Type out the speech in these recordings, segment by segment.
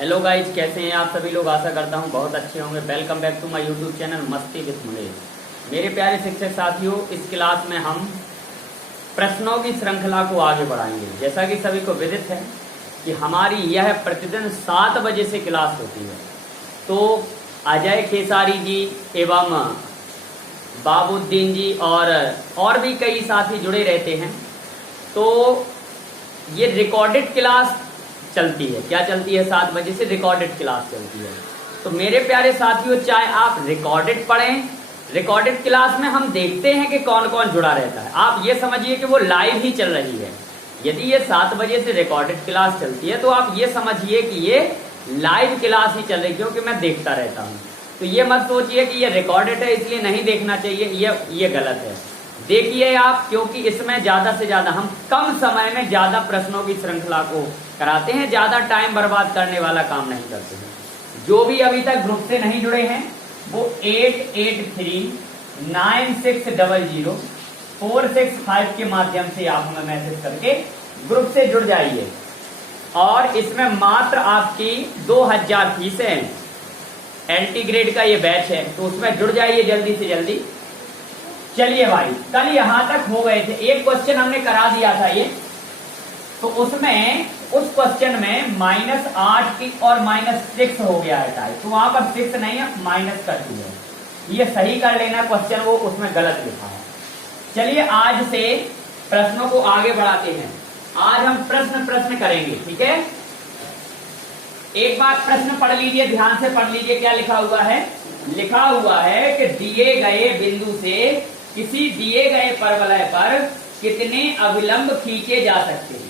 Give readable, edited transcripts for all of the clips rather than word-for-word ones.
Hello guys, कैसे हैं आप सभी लोग। आशा करता हूं बहुत अच्छे होंगे। Welcome back to my YouTube channel Masti with Munir. मेरे प्यारे शिक्षक साथियों, इस क्लास में हम प्रश्नों की श्रृंखला को आगे बढ़ाएंगे। जैसा कि सभी को विदित है कि हमारी यह प्रतिदिन 7 बजे से क्लास होती है। तो अजय खेसारी जी एवं बाबुद्दीन जी और भी कई साथी जुड़े रहते हैं। तो ये रिकॉर्डेड क्लास चलती है। क्या चलती है? 7 बजे से रिकॉर्डेड क्लास चलती है। तो मेरे प्यारे साथियों, चाहे आप रिकॉर्डेड पढ़ें, रिकॉर्डेड क्लास में हम देखते हैं कि कौन कौन जुड़ा रहता है। आप ये समझिए कि वो लाइव ही चल रही है। यदि ये 7 बजे से रिकॉर्डेड क्लास चलती है तो आप ये समझिए कि ये लाइव क्लास ही चल रही है, क्योंकि मैं देखता रहता हूँ। तो ये मत सोचिए कि ये रिकॉर्डेड है इसलिए नहीं देखना चाहिए, ये गलत है। देखिए आप, क्योंकि इसमें ज्यादा से ज्यादा हम कम समय में ज्यादा प्रश्नों की श्रृंखला को कराते हैं, ज्यादा टाइम बर्बाद करने वाला काम नहीं करते हैं। जो भी अभी तक ग्रुप से नहीं जुड़े हैं वो 8839600465 के माध्यम से आप हमें मैसेज करके ग्रुप से जुड़ जाइए। और इसमें मात्र आपकी 2000 फीस है। एलटी ग्रेड का ये बैच है, तो उसमें जुड़ जाइए जल्दी से जल्दी। चलिए भाई, कल यहां तक हो गए थे। एक क्वेश्चन हमने करा दिया था ये, तो उसमें उस क्वेश्चन में -8 की और -6 हो गया है टाइप। तो वहां पर 6 नहीं है, माइनस कर दी है। ये सही कर लेना क्वेश्चन, वो उसमें गलत लिखा है। चलिए आज से प्रश्नों को आगे बढ़ाते हैं। आज हम प्रश्न करेंगे, ठीक है। एक बार प्रश्न पढ़ लीजिए, ध्यान से पढ़ लीजिए। क्या लिखा हुआ है? लिखा हुआ है कि दिए गए बिंदु से किसी दिए गए परवलय पर कितने अभिलंब खींचे जा सकते हैं।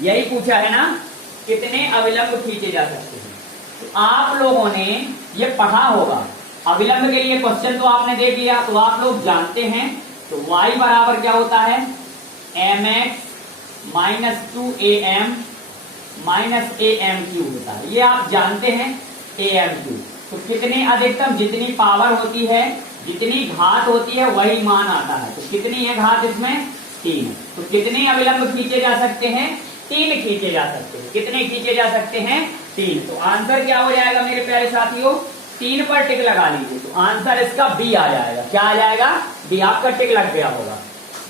यही पूछा है ना, कितने अभिलंब खींचे जा सकते हैं। तो आप लोगों ने ये पढ़ा होगा। अभिलंब के लिए क्वेश्चन तो आपने देख लिया, तो आप लोग जानते हैं। तो y बराबर क्या होता है? mx minus 2am minus amq होता है। ये आप जानते हैं, amq। तो कितनी अधिकतम, जितनी पावर होती है, जितनी घात होती है, वही मान आता है। तो कितनी है घात इसमें? 3। तो कितने अभिलंब खींचे जा सकते हैं? 3 खींचे जा सकते हैं। कितने खींचे जा सकते हैं? 3। तो आंसर क्या हो जाएगा मेरे प्यारे साथियों? 3 पर टिक लगा लीजिए। तो आंसर इसका बी आ जाएगा। क्या आ जाएगा? बी। आपका टिक लग गया होगा।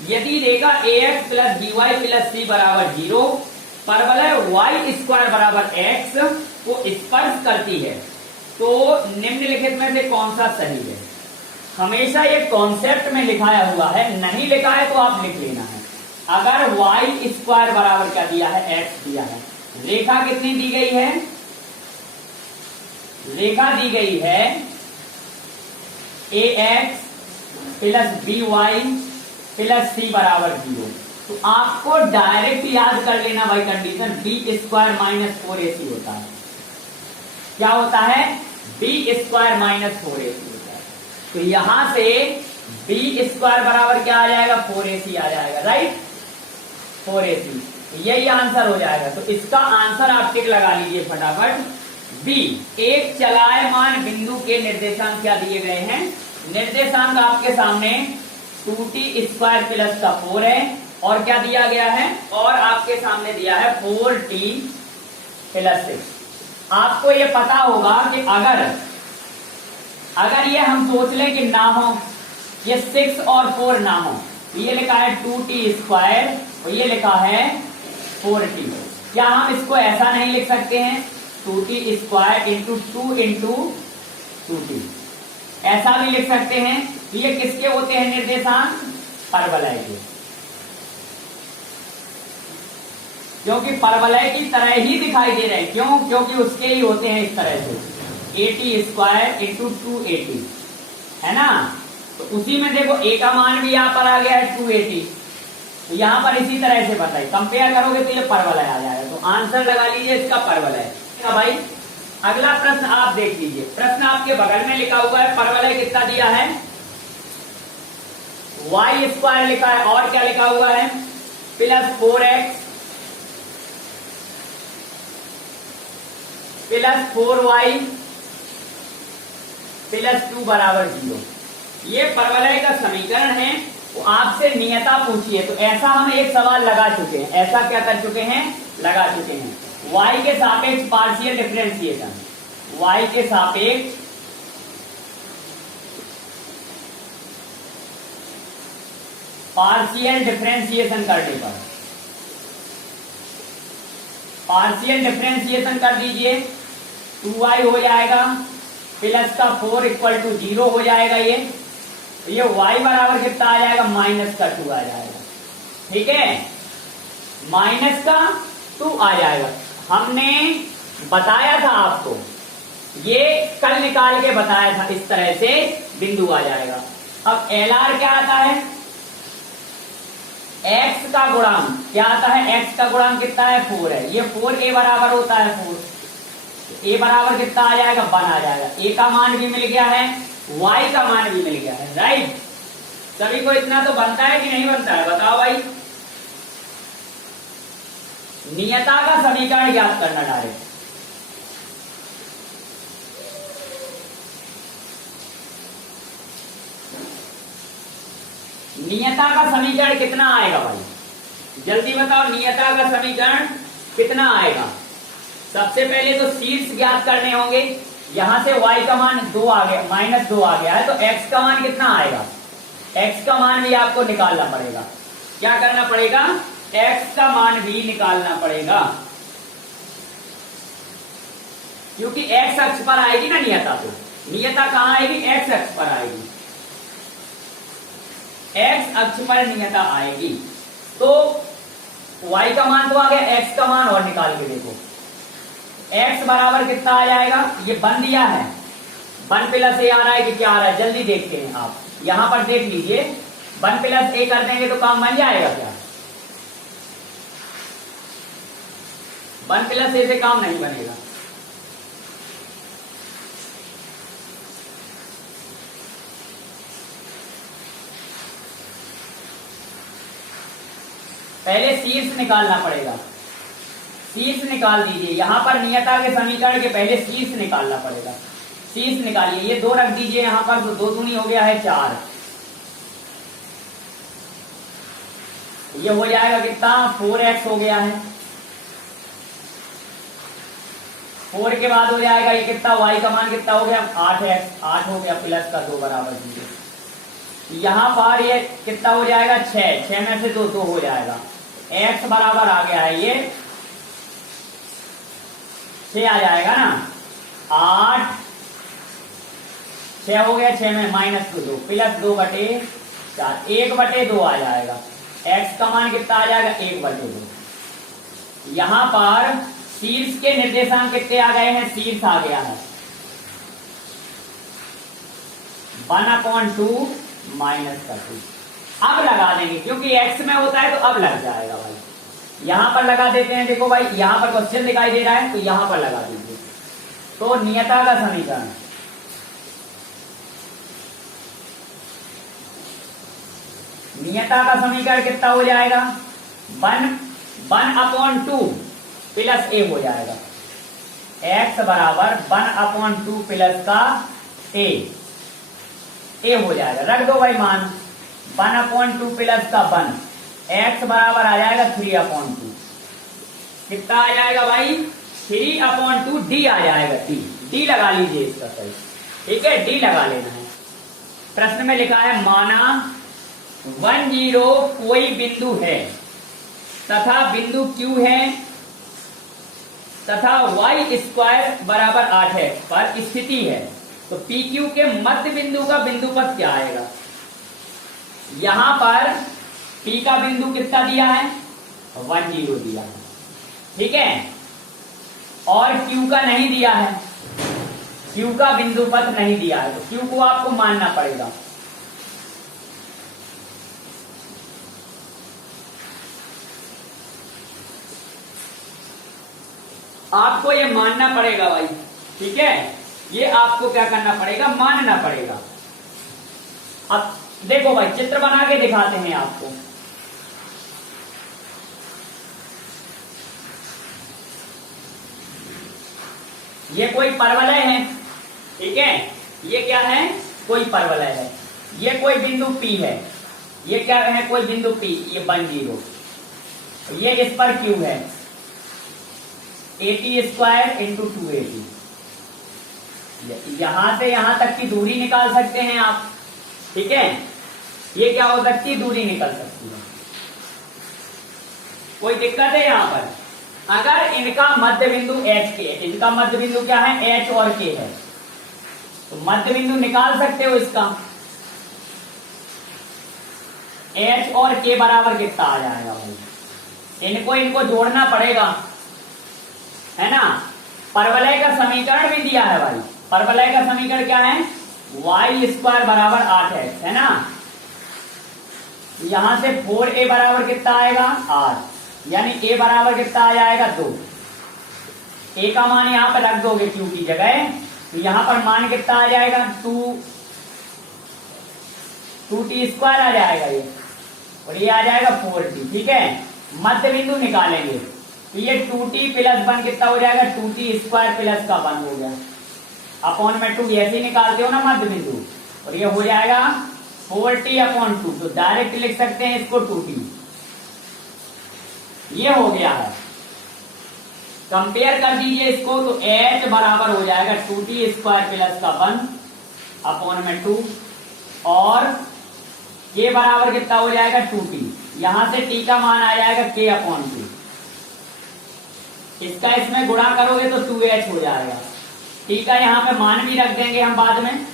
यदि रेखा ax plus by plus c बराबर 0 परवलय y² बराबर x को स्पर्श करती है, तो निम्नलिखित में से कौन सा सही है? हमेशा ये कॉन्सेप्ट में लिखाया हुआ है, नहीं लिखा है तो आप लिख लेना है। अगर y² बराबर क्या दिया है? x दिया है। रेखा कितनी दी गई है? रेखा दी गई है ax plus by plus c बराबर 0। तो आपको डायरेक्ट याद कर लेना भाई कंडीशन, b² माइनस 4ac होता है। क्या होता है? b² माइनस 4ac होता है। तो यहां से b² बराबर क्या आ जाएगा? 4ac आ जाएगा, राइट। 4ac, यही आंसर हो जाएगा। तो इसका आंसर आप टिक लगा लीजिए फटाफट। बी। एक चलायमान बिंदु के निर्देशांक क्या दिए गए हैं? निर्देशांक आपके सामने 2t² प्लस का 4 है, और क्या दिया गया है? और आपके सामने दिया है 4t प्लस 6। आपको ये पता होगा कि अगर ये हम सोच लें कि ना हो, ये 6 और 4 ना हो, तो ये लिखा है 2t² और ये लिखा है 4t। क्या हम इसको ऐसा नहीं लिख सकते हैं? 2t² इंटू 2 इंटू 2t, ऐसा भी लिख सकते हैं। ये किसके होते हैं निर्देशांक? परवलय के। क्योंकि परवलय की तरह ही दिखाई दे रहे हैं। क्यों? क्योंकि उसके ही होते हैं इस तरह से, at² इंटू 2at, है ना। तो उसी में देखो a का मान भी यहाँ पर आ गया है 2at। तो यहां पर इसी तरह से बताइए, कंपेयर करोगे तो ये परवलय आ जाएगा। तो आंसर लगा लीजिए इसका परवलय। भाई अगला प्रश्न आप देख लीजिए। प्रश्न आपके बगल में लिखा हुआ है, परवलय कितना दिया है? y² लिखा है, और क्या लिखा हुआ है? Plus 4x plus 4y plus 2 बराबर 0। ये परवलय का समीकरण है। वो आपसे नियता पूछिए, तो ऐसा हम एक सवाल लगा चुके हैं। ऐसा क्या कर चुके हैं? लगा चुके हैं। y के सापेक्ष पार्शियल डिफरेंशिएशन, y के सापेक्ष पार्शियल डिफरेंशिएशन करने पर, पार्शियल डिफरेंशिएशन कर दीजिए, 2y हो जाएगा प्लस का 4 इक्वल टू 0 हो जाएगा। ये y बराबर कितना आ जाएगा, माइनस का 2 आ जाएगा। ठीक है, माइनस का 2 आ जाएगा। हमने बताया था आपको, ये कल निकाल के बताया था, इस तरह से बिंदु आ जाएगा। अब LR क्या आता है, x का गुणांक क्या आता है, x का गुणांक कितना है, 4 है। ये 4 a बराबर होता है 4, a बराबर कितना आ जाएगा, 1 आ जाएगा। a का मान भी मिल गया है, y का मान भी मिल गया है, राइट। सभी को इतना तो बनता है कि नहीं बनता है, बताओ भाई। नियता का समीकरण ज्ञात करना डायरेक्ट। नियता का समीकरण कितना आएगा भाई, जल्दी बताओ, नियता का समीकरण कितना आएगा। सबसे पहले तो शीर्ष ज्ञात करने होंगे। यहां से y का मान 2 आ गया, -2 आ गया है, तो x का मान कितना आएगा, x का मान भी आपको निकालना पड़ेगा। क्या करना पड़ेगा, x का मान भी निकालना पड़ेगा, क्योंकि x अक्ष पर आएगी ना नियता। तो नियता कहां आएगी, x अक्ष पर आएगी, x अक्ष पर नियता आएगी। तो y का मान तो आ गया, x का मान और निकाल के देखो, x बराबर कितना आ जाएगा, ये 1 दिया है, 1 प्लस a आ रहा है कि क्या आ रहा है, जल्दी देखते हैं आप। यहां पर देख लीजिए, 1 प्लस a कर देंगे तो काम बन जाएगा क्या, 1 प्लस a से काम नहीं बनेगा। पहले शीर्ष निकालना पड़ेगा, शीर्ष निकाल दीजिए। यहां पर नियता के समीकरण के पहले शीर्ष निकालना पड़ेगा। शीर्ष निकालिए, ये 2 रख दीजिए यहां पर, तो 2 दूनी हो गया है 4, ये हो जाएगा कितना, 4x हो गया है। 4 के बाद हो जाएगा ये कितना, y का मान कितना हो गया, 8x, 8 हो गया प्लस का 2 बराबर 0। यहां पर ये कितना हो जाएगा, 6, 6 में से 2 2 हो जाएगा। x बराबर आ गया है ये 6 आ जाएगा ना, 8, 6 हो गया, 6 में -2 प्लस 2/4, 1/2 आ जाएगा। x का मान कितना आ जाएगा, 1/2। यहां पर शीर्ष के निर्देशांक कितने आ गए हैं, शीर्ष आ गया है 1/2 -2। अब लगा देंगे, क्योंकि x में होता है तो अब लग जाएगा भाई। यहां पर लगा देते हैं, देखो भाई यहां पर क्वेश्चन दिखाई दे रहा है, तो यहां पर लगा दीजिए। तो नियता का समीकरण, नियता का समीकरण कितना हो जाएगा, 1/2 प्लस a हो जाएगा। x बराबर 1/2 प्लस का a हो जाएगा। रख दो भाई मान, 1/2 प्लस का 1, x बराबर आ जाएगा 3/2। कितना आ जाएगा भाई, 3/2 d आ जाएगा, d लगा लीजिए इसका सही, ठीक है, d लगा लेना है। प्रश्न में लिखा है, माना 1 0 कोई बिंदु है तथा बिंदु q है तथा y² बराबर 8x पर स्थिति है, तो PQ के मध्य बिंदु का बिंदु पथ क्या आएगा। यहां पर P का बिंदु कितना दिया है, 1 0 दिया है, ठीक है, और Q का नहीं दिया है, Q का बिंदु पथ नहीं दिया है, तो Q को आपको मानना पड़ेगा। आपको ये मानना पड़ेगा भाई, ठीक है, ये आपको क्या करना पड़ेगा, मानना पड़ेगा। अब देखो भाई चित्र बना के दिखाते हैं आपको। ये कोई परवलय है, ठीक है, ये क्या है, कोई परवलय है। ये कोई बिंदु P है, ये क्या है, कोई बिंदु P, ये 1 0, ये इस पर Q है, 80 स्क्वायर इंटू 280। यहां से यहां तक की दूरी निकाल सकते हैं आप, ठीक है। ये क्या हो सकती है, दूरी निकल सकती है, कोई दिक्कत है यहां पर। अगर इनका मध्य बिंदु H के, इनका मध्य बिंदु क्या है, H और K है, तो मध्य बिंदु निकाल सकते हो इसका। H और K बराबर कितना आ जाएगा भाई, इनको जोड़ना पड़ेगा, है ना। परवलय का समीकरण भी दिया है भाई, परवलय का समीकरण क्या है, y स्क्वायर बराबर 8x, है ना। यहां से 4a बराबर कितना आएगा, 8, यानी a बराबर कितना आ जाएगा, 2। a का मान यहां पर रख दोगे q की जगह, तो यहां पर मान कितना आ जाएगा, 2t स्क्वायर आ जाएगा ये, और ये आ जाएगा 4t, ठीक है। मध्य बिंदु निकालेंगे तो ये 2t प्लस 1 कितना हो जाएगा, 2t स्क्वायर प्लस का 1 हो गया, अपॉन में 2 ऐसे ही निकालते हो ना मध्य बिंदु, और ये हो जाएगा 4t अपॉन 2, तो डायरेक्ट लिख सकते हैं इसको 2t। ये हो गया है, कंपेयर कर दीजिए इसको, तो h बराबर हो जाएगा 2t स्क्वायर प्लस का 1 अपॉन में 2, और k बराबर कितना हो जाएगा, 2t। यहां से t का मान आ जाएगा k अपॉन 2, इसका इसमें गुणा करोगे तो 2h हो जाएगा। t का यहाँ पे मान भी रख देंगे हम बाद में,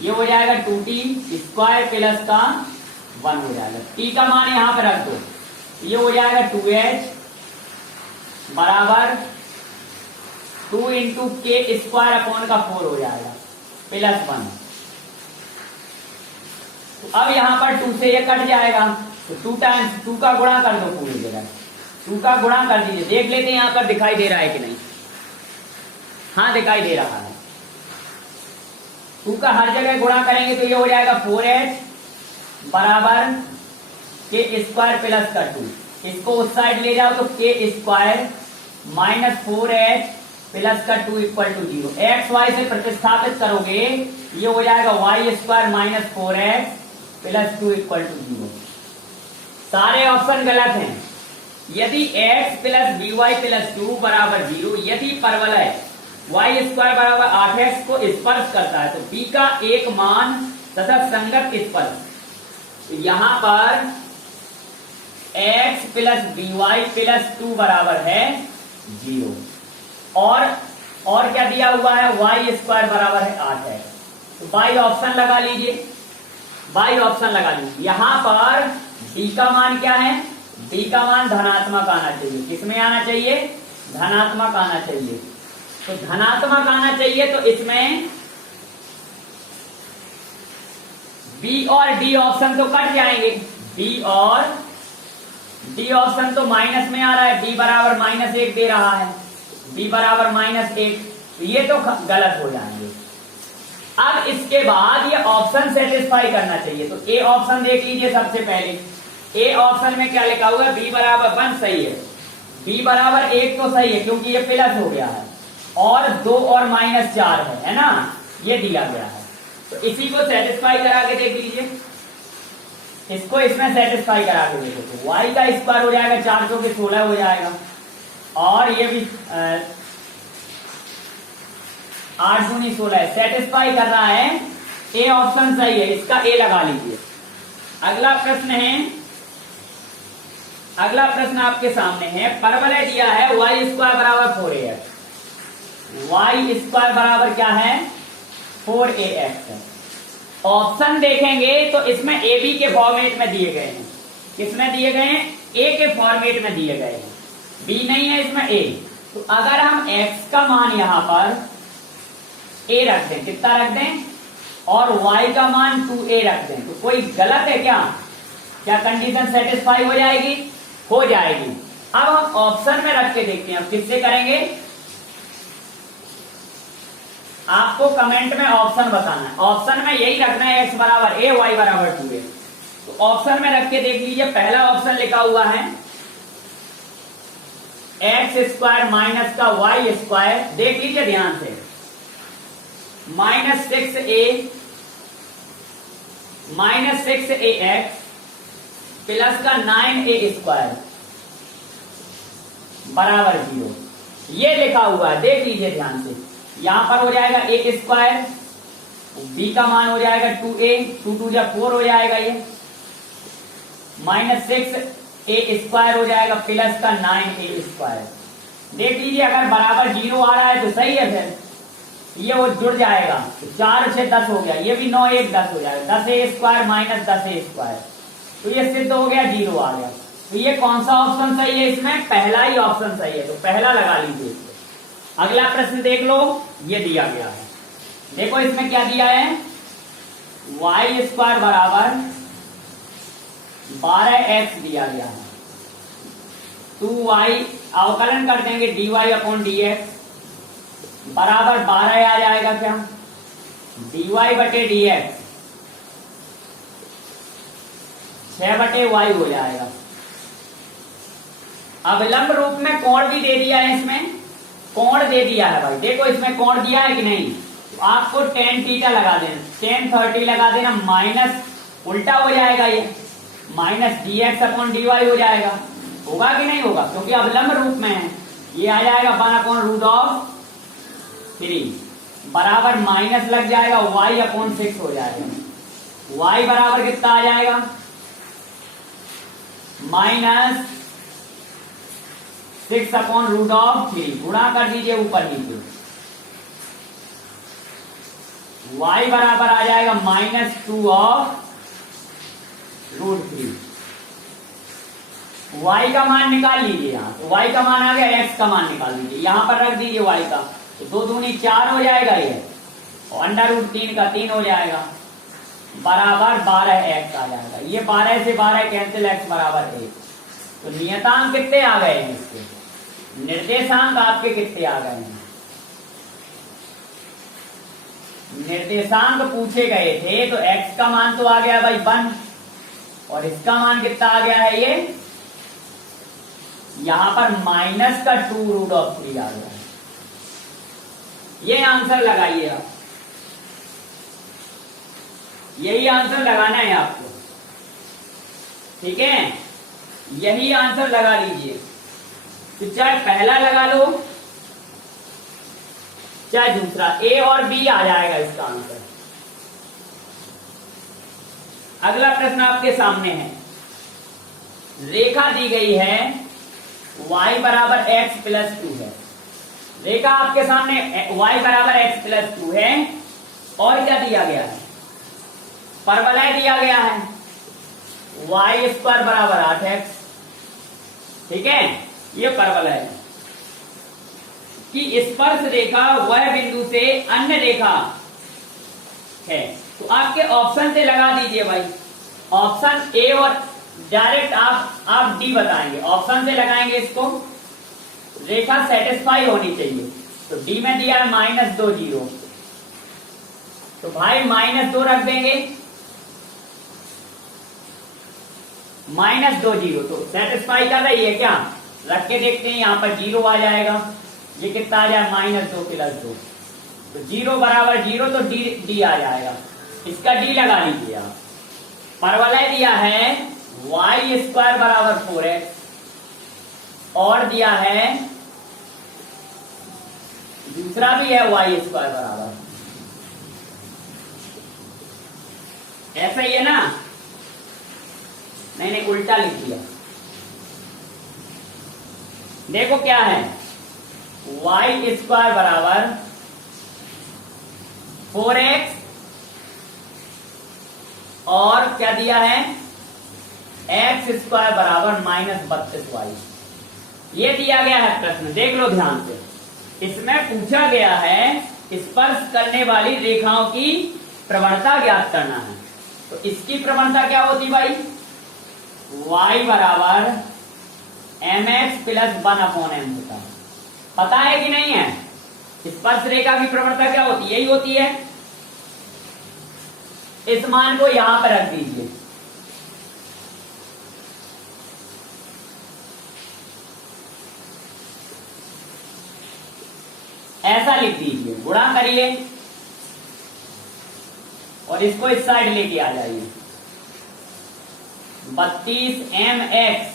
ये हो जाएगा 2t स्क्वायर प्लस का 1 हो जाएगा, t का मान यहाँ पे रख दो, ये हो जाएगा 2h बराबर 2 इंटू के स्क्वायर अपॉन का 4 हो जाएगा प्लस 1। तो अब यहां पर 2 से ये कट जाएगा, तो 2 टाइम्स 2 का गुणा कर दो पूरी जगह, 2 का गुणा कर दीजिए, देख लेते हैं यहां पर दिखाई दे रहा है कि नहीं। हाँ दिखाई दे रहा है, 2 का हर जगह गुणा करेंगे तो ये हो जाएगा 4h बराबर के स्क्वायर प्लस का 2, इसको उस साइड ले जाओ तो के स्क्वायर माइनस 4h प्लस का 2 इक्वल टू 0। एक्स वाई से प्रतिस्थापित करोगे ये हो जाएगा y square minus 4x plus 2 equal to 0। सारे ऑप्शन गलत हैं। यदि x plus b y plus 2 बराबर 0, यदि परवलय वाई स्क्वायर बराबर 8x को स्पर्श करता है, तो b का एक मान तथा संगत स्पर्श, यहां पर x plus b y plus 2 बराबर है 0, और क्या दिया हुआ है, वाई स्क्वायर बराबर है 8x, तो बाई ऑप्शन लगा लीजिए, बाई ऑप्शन लगा लीजिए। यहां पर b का मान क्या है, b का मान धनात्मक आना चाहिए, किसमें आना चाहिए, धनात्मक आना चाहिए, तो धनात्मक आना चाहिए, तो इसमें b और d ऑप्शन तो कट जाएंगे, b और d ऑप्शन तो माइनस में आ रहा है, b बराबर -1 दे रहा है, b बराबर -1, तो ये तो गलत हो जाएंगे। अब इसके बाद ये ऑप्शन सेटिस्फाई करना चाहिए, तो ए ऑप्शन देख लीजिए सबसे पहले। ए ऑप्शन में क्या लिखा हुआ है, b बराबर 1 सही है, b बराबर 1 तो सही है क्योंकि ये प्लस हो गया है, और 2 और -4 है ना, ये दिया गया है, तो इसी को सेटिस्फाई करा के देख लीजिए, इसको इसमें सेटिस्फाई करा के देखो, तो y का स्क्वायर हो जाएगा 4 चौके 16 हो जाएगा, और ये भी 8 दूनी 16 है, सेटिस्फाई कर रहा है, ए ऑप्शन सही है, इसका ए लगा लीजिए। अगला प्रश्न है, अगला प्रश्न आपके सामने है, परवलय दिया है वाई स्क्वायर बराबर 4ax, वाई स्क्वायर बराबर क्या है 4ax है। ऑप्शन देखेंगे तो इसमें ए बी के फॉर्मेट में दिए गए हैं, किसमें दिए गए हैं, ए के फॉर्मेट में दिए गए हैं, बी नहीं है इसमें ए। तो अगर हम x का मान यहां पर a रख दें, कितना रख दें, और y का मान 2a रख दें, तो कोई गलत है क्या, क्या कंडीशन सेटिस्फाई हो जाएगी, हो जाएगी। अब हम ऑप्शन में रख के देखते हैं, अब किससे करेंगे, आपको कमेंट में ऑप्शन बताना है, ऑप्शन में यही रखना है x बराबर a y बराबर 2a। तो ऑप्शन में रख के देख लीजिए, पहला ऑप्शन लिखा हुआ है एक्स स्क्वायर माइनस का वाई स्क्वायर, देख लीजिए ध्यान से, -6a प्लस का 9a स्क्वायर बराबर 0। ये लिखा हुआ है, देख लीजिए ध्यान से। यहां पर हो जाएगा ए स्क्वायर, बी का मान हो जाएगा 2a, 2 या 4 हो जाएगा ये, -6a स्क्वायर हो जाएगा प्लस का 9a स्क्वायर। देख लीजिए अगर बराबर 0 आ रहा है तो सही है, फिर ये वो जुड़ जाएगा, तो 4 से 10 हो गया, ये भी 9 1 10 हो जाएगा, 10a square minus 10a square, तो ये सिद्ध हो गया, 0 आ गया। तो ये कौन सा ऑप्शन सही है इसमें? पहला ही ऑप्शन सही है, तो पहला लगा लीजिए। अगला प्रश्न देख लो, ये दिया गया है, देखो इसमें क्या दिया है, y स्क्वायर बराबर 12x दिया गया है, 2y अवकलन कर देंगे dy अपॉन dx बराबर 12 आ जाएगा क्या, dy बटे dx 6 बटे y हो जाएगा। अब लंब रूप में कोण भी दे दिया है, इसमें कोण दे दिया है भाई, देखो इसमें कोण दिया है कि नहीं, तो आपको tan थीटा लगा देना, tan 30 लगा देना, माइनस उल्टा हो जाएगा ये, माइनस dx अपॉन dy हो जाएगा, होगा कि नहीं होगा, क्योंकि अब लंब रूप में है। ये आ जाएगा 1/√3 बराबर माइनस लग जाएगा y अपॉन 6 हो जाएगा, y बराबर कितना आ जाएगा, -6/√3 गुणा कर दीजिए ऊपर नीचे, y बराबर आ जाएगा -2/√3। y का मान निकाल लीजिए, यहाँ तो y का मान आ गया, x का मान निकाल लीजिए, यहां पर रख दीजिए y का, तो 2 दूनी 4 हो जाएगा ये, और √3 का 3 हो जाएगा, बराबर 12x आ जाएगा। ये 12 से 12 कैंसिल, x बराबर 1। तो नियतांक कितने आ गए हैं इसके, निर्देशांक आपके कितने आ गए हैं, निर्देशांक पूछे गए थे तो x का मान तो आ गया भाई 1, और इसका मान कितना आ गया है, ये यहां पर माइनस का 2√3 आ गया है। ये आंसर लगाइए आप, यही आंसर लगाना है आपको, ठीक है, यही आंसर लगा लीजिए। तो चाहे पहला लगा लो चाहे दूसरा, ए और बी आ जाएगा इसका आंसर। अगला प्रश्न आपके सामने है, रेखा दी गई है y बराबर x प्लस 2 है, रेखा आपके सामने y बराबर x प्लस 2 है, और क्या दिया गया है, परवलय दिया गया है y स्क्वायर बराबर 8x, ठीक है, ये परवलय है कि स्पर्श रेखा वह बिंदु से अन्य रेखा है, तो आपके ऑप्शन से लगा दीजिए भाई, ऑप्शन ए, और डायरेक्ट आप डी बताएंगे, ऑप्शन से लगाएंगे इसको, रेखा सेटिस्फाई होनी चाहिए, तो डी में दिया है -2 0, तो भाई -2 रख देंगे, -2 0, तो सेटिस्फाई कर रही है क्या, रख के देखते हैं, यहां पर 0 आ जाएगा, ये कितना आ जाए -2 प्लस 2, तो 0 बराबर 0, तो डी आ जाएगा, इसका डी लगा लीजिए आप। परवलय दिया है y स्क्वायर बराबर 4x, और दिया है दूसरा भी है y स्क्वायर बराबर, ऐसा ही है ना, नहीं उल्टा लिख दिया, देखो क्या है, y स्क्वायर बराबर 4x, और क्या दिया है, x स्क्वायर बराबर -32y, ये दिया गया है प्रश्न, देख लो ध्यान से। इसमें पूछा गया है स्पर्श करने वाली रेखाओं की प्रवणता ज्ञात करना है, तो इसकी प्रवणता क्या होती भाई, y बराबर mx प्लस 1/m होता है, पता है कि नहीं है, स्पर्श रेखा की प्रवणता क्या होती है, यही होती है, इस मान को यहां पर रख दीजिए, ऐसा लिख दीजिए, गुणा करिए और इसको इस साइड लेके आ जाइए, 32mx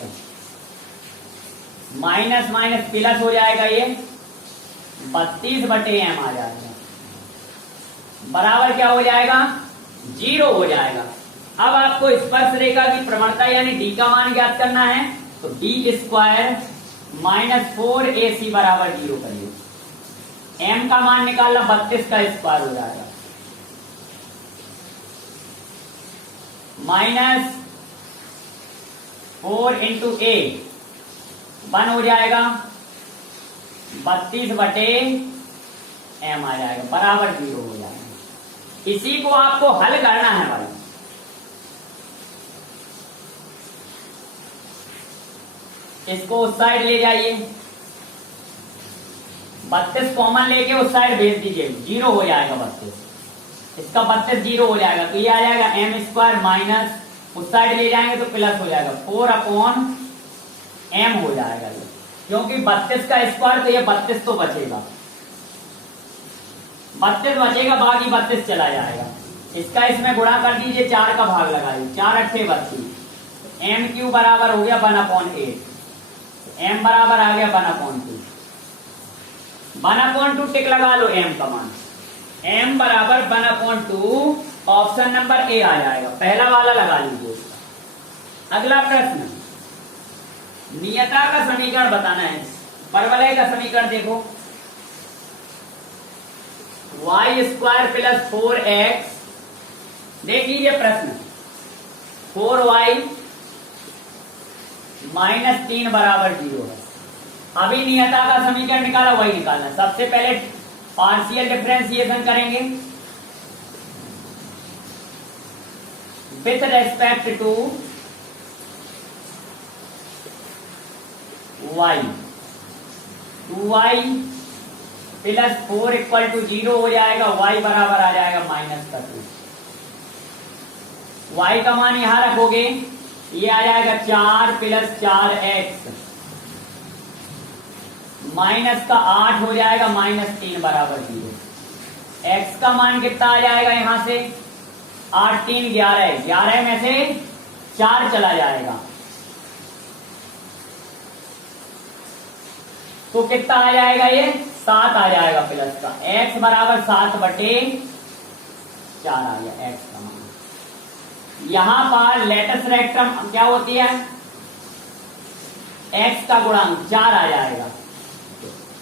माइनस माइनस प्लस हो जाएगा, ये 32/m आ जाएगा, बराबर क्या हो जाएगा, 0 हो जाएगा। अब आपको स्पर्श रेखा की प्रवणता यानी d का मान ज्ञात करना है, तो d² - 4ac बराबर 0 करिए। m का मान निकालना 32 का स्क्वायर हो जाएगा, -4 × a 1 हो जाएगा, 32/m आ जाएगा, बराबर 0 हो जाएगा। इसी को आपको हल करना है भाई। इसको उस साइड ले जाइए, 32 कॉमन लेके उस साइड भेज दीजिए, 0 हो जाएगा 32, इसका 32 0 हो जाएगा, तो ये आ जाएगा m² माइनस, उस साइड ले जाएंगे तो प्लस हो जाएगा 4/m हो जाएगा ये, क्योंकि 32 का स्क्वायर तो ये 32 तो बचेगा, 32 बचेगा, बाकी 32 चला जाएगा। इसका इसमें गुणा कर दीजिए, 4 का भाग लगाइए, 4 × 8 = 32, m³ बराबर हो गया 1/8, m बराबर आ गया 1/2, 1/2 टिक लगा लो m का मान, m बराबर 1/2, ऑप्शन नंबर ए आ जाएगा, पहला वाला लगा लीजिए। अगला प्रश्न, नियता का समीकरण बताना है। परवलय का समीकरण देखो, y² + 4x, देख लीजिए प्रश्न, 4y - 3 बराबर 0 है। अभी नियता का समीकरण निकाला, वही निकालना। सबसे पहले पार्शियल डिफरेंशिएशन करेंगे with respect to y, 2y + 4 = 0 हो जाएगा, y बराबर आ जाएगा -2। y का मान यहां रखोगे, ये आ जाएगा 4 + 4x, माइनस का 8 हो जाएगा, -3 बराबर 0। x का मान कितना आ जाएगा, यहां से 8 3 11, 11 में से 4 चला जाएगा, तो कितना आ जाएगा, ये 7 आ जाएगा प्लस का, x बराबर 7/4 आ गया x का मान। यहां पर लेटस रेक्टम क्या होती है, x का गुणांक 4 आ जाएगा,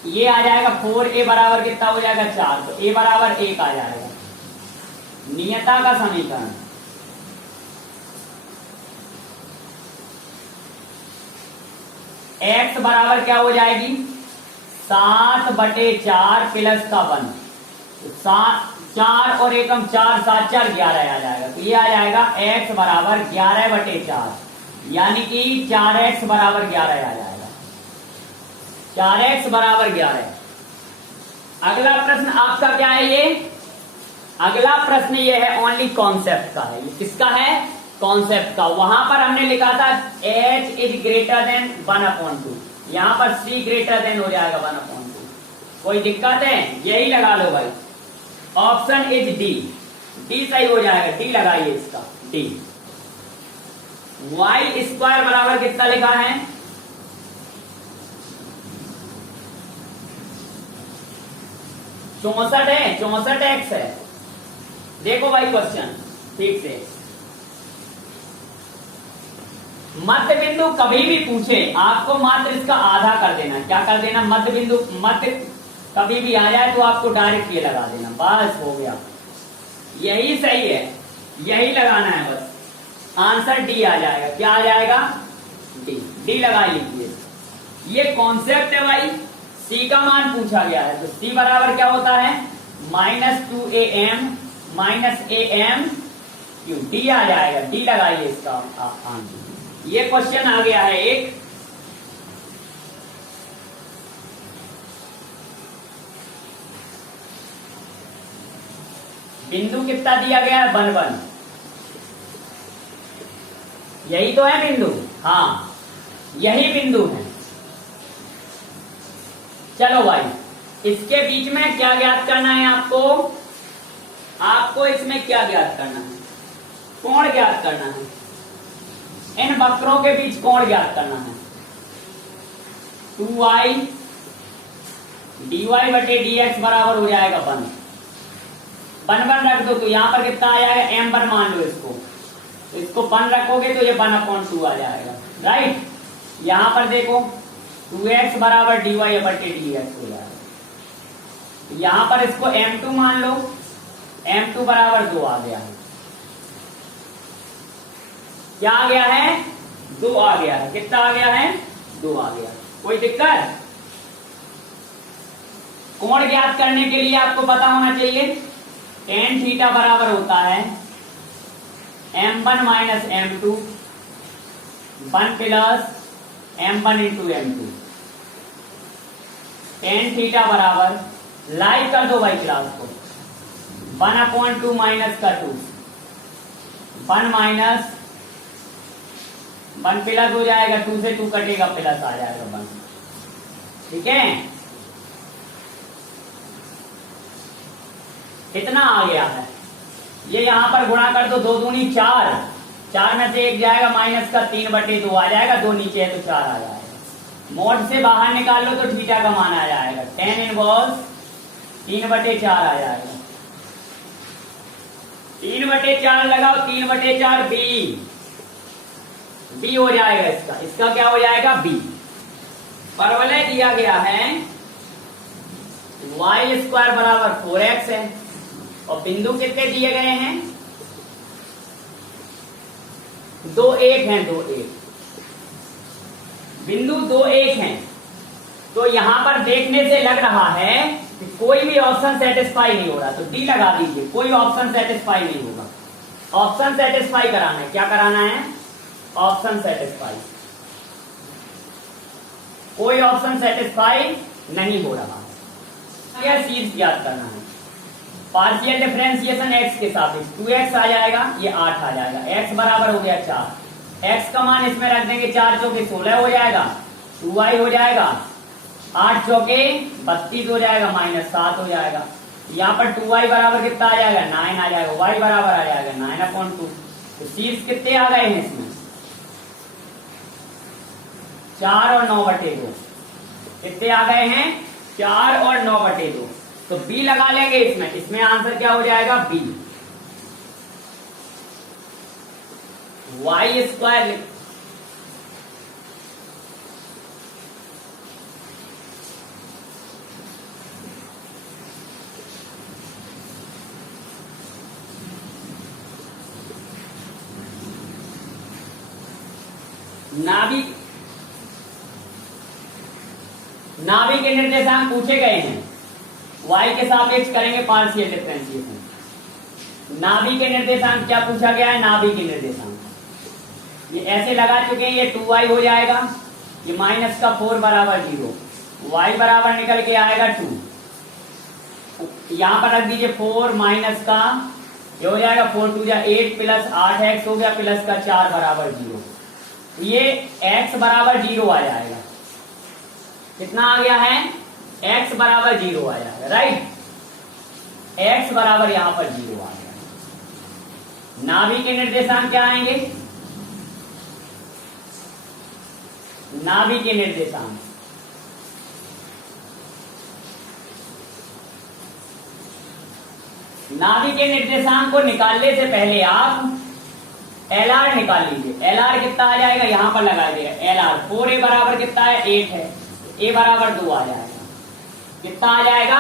ये आ जाएगा 4a बराबर कितना हो जाएगा 4, तो a बराबर 1 आ जाएगा। नियता का समीकरण, x बराबर क्या हो जाएगी, 7/4 प्लस का 1, तो 4 और 1 4, 7 4 11 आ जाएगा, तो ये आ जाएगा x बराबर 11/4, यानी कि 4x बराबर 11 आ जाएगा, 4x बराबर 11। अगला प्रश्न आपका क्या है, ये अगला प्रश्न ये है ओनली कॉन्सेप्ट का है। ये किसका है, कॉन्सेप्ट का। वहां पर हमने लिखा था h > 1/2, यहां पर c > हो जाएगा 1/2। कोई दिक्कत है, यही लगा लो भाई, ऑप्शन इज डी, डी सही हो जाएगा, डी लगाइए इसका, डी। y² बराबर कितना लिखा है, 64 है, 64x है। देखो भाई क्वेश्चन ठीक से, मध्य बिंदु कभी भी पूछे आपको मात्र इसका आधा कर देना। क्या कर देना, मध्य बिंदु, मध्य कभी भी आ जाए तो आपको डायरेक्ट ये लगा देना, बस हो गया, यही सही है, यही लगाना है बस। आंसर डी आ जाएगा, क्या आ जाएगा, डी, डी लगा लीजिए। ये कॉन्सेप्ट है भाई, सी का मान पूछा गया है, तो सी बराबर क्या होता है, -2am -am क्यू, डी आ जाएगा, डी लगाइए इसका आंसर। ये क्वेश्चन आ गया है एक, बिंदु कितना दिया गया है, 1 1, यही तो है बिंदु, हाँ यही बिंदु है। चलो भाई, इसके बीच में क्या ज्ञात करना है आपको, आपको इसमें क्या ज्ञात करना है, कोण ज्ञात करना है, इन वक्रों के बीच कोण ज्ञात करना है। 2y dy बटे dx बराबर हो जाएगा 1। 1 रख दो तो यहाँ पर कितना आ जाएगा, m1 मान लो इसको, तो इसको 1 रखोगे तो ये 1/2 आ जाएगा, राइट। यहाँ पर देखो 2x बराबर dy बटे dx हो जाएगा। यहाँ पर इसको m2 मान लो, m2 बराबर 2 आ गया है। क्या आ गया है, 2 आ गया है। कितना आ गया है, 2 आ गया। कोई दिक्कत? कोण ज्ञात करने के लिए आपको पता होना चाहिए tan थीटा बराबर होता है m1 minus m2 1 plus m1 into m2। tan theta बराबर, लाइक कर दो भाई क्लास को, 1/2 माइनस का 2, 1 माइनस 1 प्लस हो जाएगा, 2 से 2 कटेगा, प्लस आ जाएगा 1। ठीक है, कितना आ गया है, ये यहां पर गुणा कर दो, 2 दूनी 4, 4 में से 1 जाएगा माइनस का 3/2 आ जाएगा, 2 नीचे है तो 4 आ जाएगा। मोड से बाहर निकाल लो तो थीटा का मान आ जाएगा, tan इनवर्स 3/4 आ जाएगा। 3/4 लगाओ, 3/4 बी हो जाएगा, इसका क्या हो जाएगा, बी। परवलय दिया गया है y² बराबर 4x है, और बिंदु कितने दिए गए हैं, 2 1 हैं, 2 1 बिंदु 2 1 हैं। तो यहां पर देखने से लग रहा है कि कोई भी ऑप्शन सेटिस्फाई नहीं हो रहा, तो डी लगा दीजिए, कोई ऑप्शन सेटिस्फाई नहीं होगा। ऑप्शन सेटिस्फाई कराना है, क्या कराना है, ऑप्शन सेटिस्फाई। कोई ऑप्शन सेटिस्फाई नहीं हो रहा है। सीरीज याद करना है, पार्शियल डिफरेंशिएशन x के सापेक्ष 2x आ जाएगा, ये 8 आ जाएगा, x बराबर हो गया 4, x का मान इसमें रख देंगे, 4 चौके 16 हो जाएगा, 2y हो जाएगा, 8 चौके 32 हो जाएगा, -7 हो जाएगा। यहाँ पर 2y बराबर कितना आ जाएगा, 9 आ जाएगा, y बराबर आ जाएगा 9/2। तो सीरीज कितने आ गए हैं इसमें, 4 और 9/2 कितने आ गए हैं, 4 और 9/2। तो बी लगा लेंगे इसमें आंसर क्या हो जाएगा, बी। y², नाभि के निर्देशांक पूछे गए हैं, y के सापेक्ष करेंगे पार्शियल डिफरेंशिएशन। नाभि के निर्देशांक क्या पूछा गया है, नाभि के निर्देशांक ये ऐसे लगा चुके हैं, ये 2y हो जाएगा, ये माइनस का 4 बराबर 0, y बराबर निकल के आएगा 2, यहां पर रख दीजिए 4 माइनस का, ये हो जाएगा 4 2 8 प्लस 8x हो गया, प्लस का 4 बराबर 0, ये x बराबर 0 आ जाएगा। कितना आ गया है, x बराबर 0 आ जाएगा, राइट। x बराबर यहां पर 0 आ गया। नाभि के निर्देशांक क्या आएंगे, नाभि के निर्देशांक नाभि के निर्देशांक को निकालने से पहले आप LR निकाल लीजिए। LR कितना आ जाएगा, यहां पर लगा दिया LR, 4a बराबर कितना है, 8 है, a बराबर 2 आ जाएगा, कितना आ जाएगा,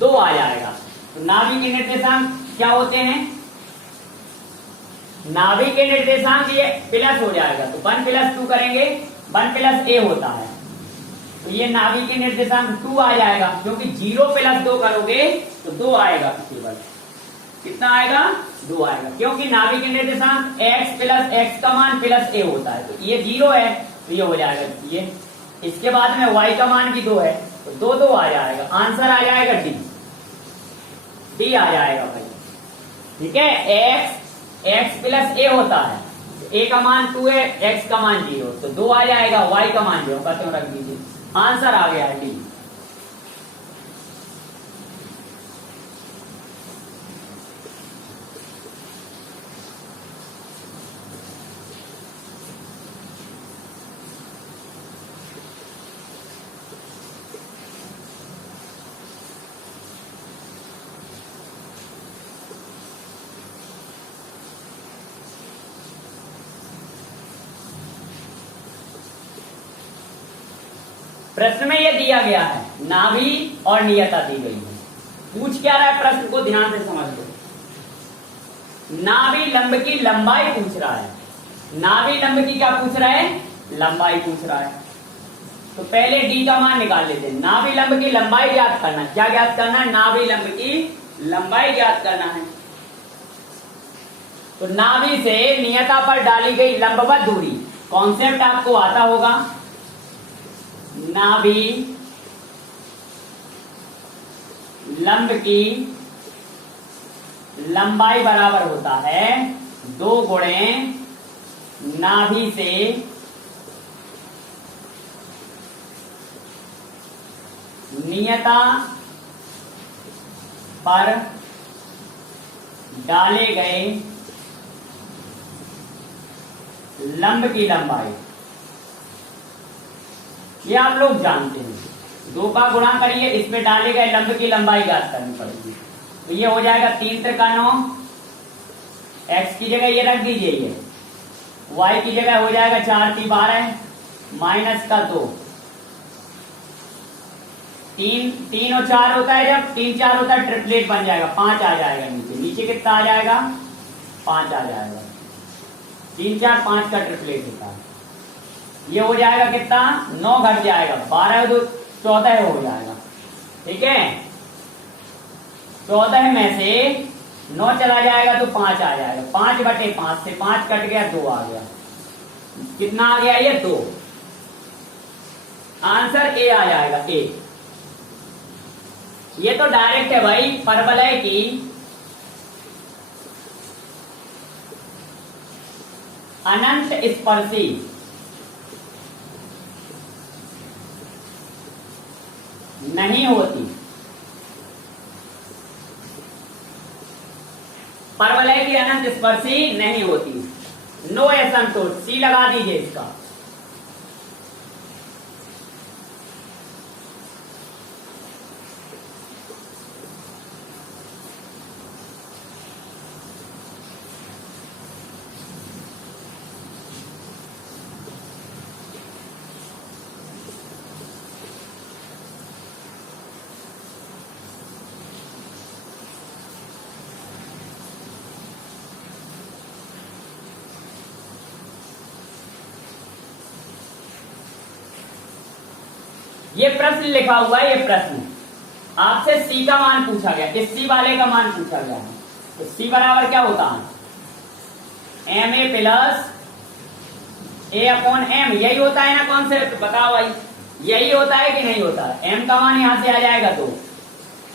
2 आ जाएगा। तो नाभि के निर्देशांक क्या होते हैं, नाभि के निर्देशांक ये प्लस हो जाएगा, तो 1 + 2 करेंगे, 1 + a होता है, तो ये नाभि के निर्देशांक 2 आ जाएगा, क्योंकि 0 + 2 करोगे तो 2 आएगा केवल। कितना आएगा, 2 आएगा, क्योंकि नाभि के निर्देशांक x + x का मान प्लस a होता है, तो ये 0 है, तो ये हो जाएगा ये। इसके बाद में y का मान भी 2 है, तो 2 2 आ जाएगा, आंसर आ जाएगा डी आ जाएगा भाई। ठीक है, x + a होता है, तो a का मान 2 है, x का मान 0, तो 2 आ जाएगा, y का मान 0 करते रख दीजिए, आंसर आ गया है डी। प्रश्न में ये दिया गया है, नाभि और नियता दी गई है। पूछ क्या रहा है, प्रश्न को ध्यान से समझ लो। नाभि लंब की लंबाई पूछ रहा है। नाभि लंब की क्या पूछ रहा है, लंबाई पूछ रहा है। तो पहले डी का मान निकाल लेते हैं। नाभि लंब की लंबाई ज्ञात करना, क्या ज्ञात करना है, नाभि लंब की लंबाई ज्ञात करना है। तो नाभि से नियता पर डाली गई लंबवत दूरी, कॉन्सेप्ट आपको आता होगा। नाभि लंब की लंबाई बराबर होता है 2 गुणे नाभि से नियता पर डाले गए लंब की लंबाई। ये आप लोग जानते हैं, 2 का गुणा करिए, इसमें डाले गए लंब की लंबाई ज्ञात करनी पड़ेगी। तो ये हो जाएगा 3 त्रिका 9, x की जगह ये रख दीजिए, ये y की जगह हो जाएगा 4 × 12 माइनस का 2। 3 और 4 होता है, जब 3 4 होता है ट्रिपलेट बन जाएगा, 5 आ जाएगा नीचे। नीचे कितना आ जाएगा, 5 आ जाएगा। 3 4 5 का ट्रिपलेट होता है। ये हो जाएगा कितना, 9 घट जाएगा, 12 2 14 हो जाएगा। ठीक है, 14 में से 9 चला जाएगा तो 5 आ जाएगा। 5/5 से 5 कट गया, 2 आ गया। कितना आ गया, ये 2। आंसर ए आ जाएगा, ए। ये तो डायरेक्ट है भाई, परवलय की अनंत स्पर्शी नहीं होती। परवलय की अनंत स्पर्शी नहीं होती। नो असंतोष, सी लगा दीजिए इसका। ये प्रश्न लिखा हुआ है, ये प्रश्न आपसे सी का मान पूछा गया, इस सी वाले का मान पूछा गया है। तो सी बराबर क्या होता है, ma प्लस a/m, यही होता है ना कॉन्सेप्ट, बताओ भाई, यही होता है कि नहीं होता है। m का मान यहां से आ जाएगा 2,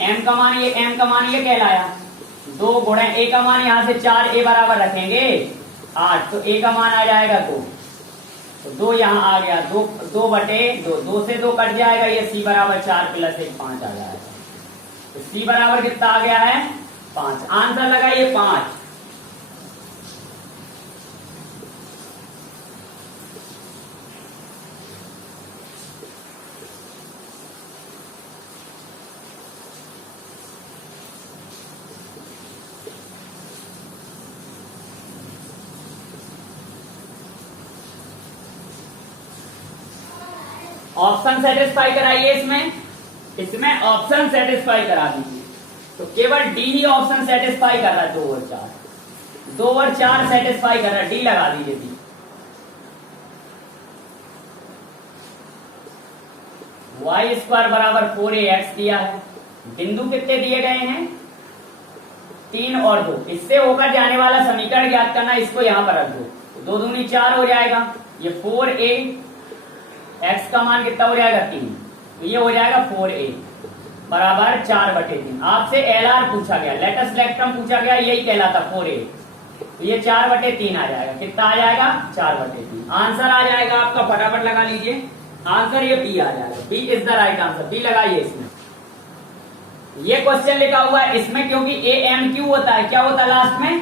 m का मान ये कहलाया 2 गुणे a का मान यहां से 4, a बराबर रखेंगे 8, तो a का मान आ जाएगा 2। तो 2 यहाँ आ गया, 2/2, 2 से 2 कट जाएगा, ये c बराबर 4 + 1 5 आ जाएगा। तो c बराबर कितना आ गया है, 5। आंसर लगाइए 5। ऑप्शन सेटिस्फाई कराइए, इसमें ऑप्शन सेटिस्फाई करा दीजिए। तो केवल डी ही ऑप्शन सेटिस्फाई कर रहा है, 2 और 4, 2 और 4 सेटिस्फाई कर रहा है, डी लगा दीजिए। डी y² बराबर 4ax दिया है। बिंदु कितने दिए गए हैं, 3 और 2। इससे होकर जाने वाला समीकरण ज्ञात करना, इसको यहां पर रख दो, 2 दूनी 4 हो जाएगा। ये 4a, x का मान कितना हो जाएगा 3, तो ये हो जाएगा 4a बराबर 4/3। आपसे LR पूछा गया, लेटस लेक्टम पूछा गया, यही कहलाता 4a, तो ये 4/3 आ जाएगा। कितना आ जाएगा, 4/3। आंसर आ जाएगा आपका, फटाफट लगा लीजिए आंसर, ये बी आ जाएगा। B is the right answer, B लगाइए इसमें। ये क्वेश्चन लिखा हुआ है इसमें, क्योंकि AMQ होता है, क्या होता है लास्ट में,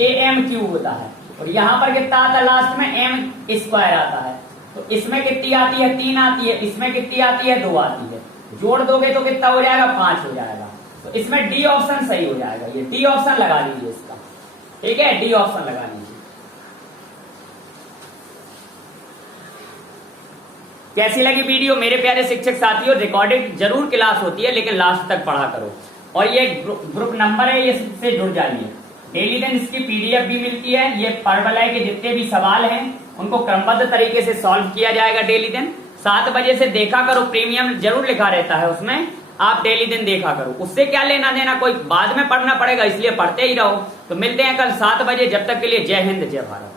AMQ होता है, और यहां पर कितना आता है लास्ट में, m² आता है। तो इसमें कितनी आती है, 3 आती है, इसमें कितनी आती है, 2 आती है। जोड़ दोगे तो कितना हो जाएगा, 5 हो जाएगा। तो इसमें डी ऑप्शन सही हो जाएगा, ये डी ऑप्शन लगा लीजिए इसका। ठीक है, डी ऑप्शन लगा लीजिए। कैसी लगी वीडियो मेरे प्यारे शिक्षक साथियों? रिकॉर्डेड जरूर क्लास होती है लेकिन लास्ट तक पढ़ा करो। और ये ग्रुप नंबर है, ये इससे जुड़ जाइए। डेली दिन इसकी पीडीएफ भी मिलती है। ये परवलय के जितने भी सवाल हैं उनको क्रमबद्ध तरीके से सॉल्व किया जाएगा डेली दिन। 7 बजे से देखा करो, प्रीमियम जरूर लिखा रहता है उसमें, आप डेली दिन देखा करो। उससे क्या लेना देना, कोई बाद में पढ़ना पड़ेगा, इसलिए पढ़ते ही रहो। तो मिलते हैं कल 7 बजे, जब तक के लिए जय हिंद जय भारत।